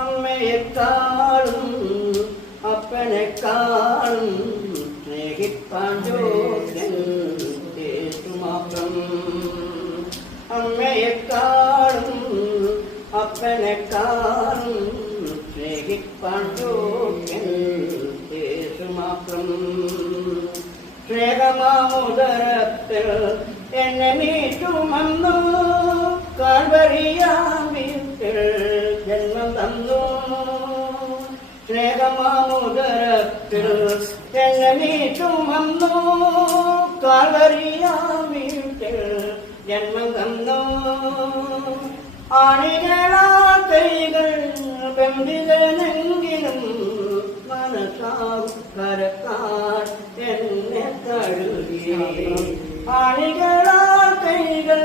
അമ്മയെക്കാളും അപ്പനെക്കാളും സ്നേഹിപ്പാൻ യോഗ്യൻ യേശു മാത്രം. അമ്മയെക്കാളും അപ്പനെക്കാളും സ്നേഹിപ്പാൻ യോഗ്യൻ യേശു മാത്രം. സ്നേഹമാമുദരത്തിൽ എന്നെ മീറ്റുമെന്നു കാൽവരിയാം വീട്ടിൽ ജന്മം തന്നു. സ്നേഹമാമുദരത്തിൽ എന്നെ മീറ്റുമെന്നു കാൽവരിയാം വീട്ടിൽ ജന്മം തന്നു. ആണികളാ കൈകൾ ബന്ധിതനെങ്കിലും മനസ്സാവും കരക്കാർ എന്നെ കഴുകി. ആണികളാ കൈകൾ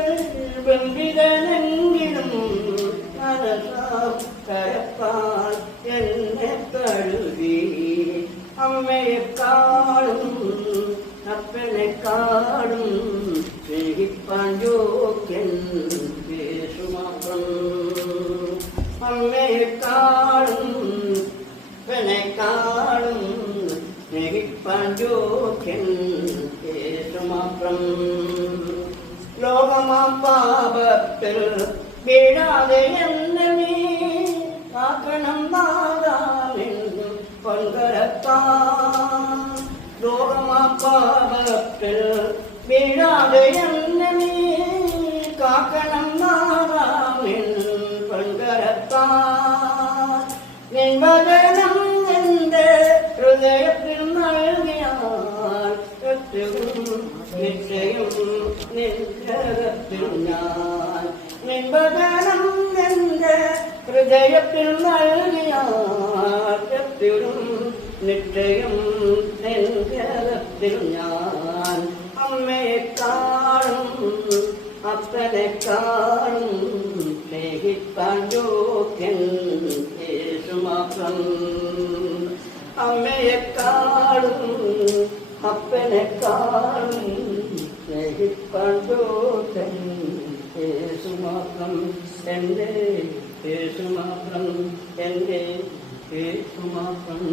ബന്ധിതനെങ്കിലും മനസ്സാവും കരക്കാർ എന്നെ കഴുകി. അമ്മയെക്കാളും അപ്പനെക്കാളും സ്നേഹിപ്പാൻ യോഗ്യൻ യേശു മാത്രം. അമ്മയെക്കാളും അപ്പനെക്കാളും സ്നേഹിപ്പാൻ യോഗ്യൻ യേശു മാത്രം. ലോകമാം പാപത്തിൽ വീഴാതെ എന്നെ നീ കാക്കണം നാദാമെന്ന് പൊൻകരത്താൻ. ലോകമാം പാപത്തിൽ വീഴാതെ എന്നെ നീ കാക്കണം നാദാമെന്ന് പൊൻകരത്താൻ. നിൻവചനം എന്റെ ഹൃദയത്തിൽ നൽകിയാൽ എത്രയും നിശ്ചയം നിൻകരത്തിൽ ഞാൻ. നിൻവചനം എന്റെ ഹൃദയത്തിൽ നൽകിയാൽ എത്രയും നിശ്ചയം നിൻകരത്തിൽ ഞാൻ. അമ്മയെക്കാളും അപ്പനെക്കാളും സ്നേഹിപ്പാൻ യോഗ്യൻ യേശു മാത്രം. അമ്മയെക്കാളും അപ്പനെക്കാളും സ്നേഹിപ്പാൻ യോഗ്യൻ യേശു മാത്രം. എൻ്റെ യേശു മാത്രം, എൻ്റെ യേശു മാത്രം.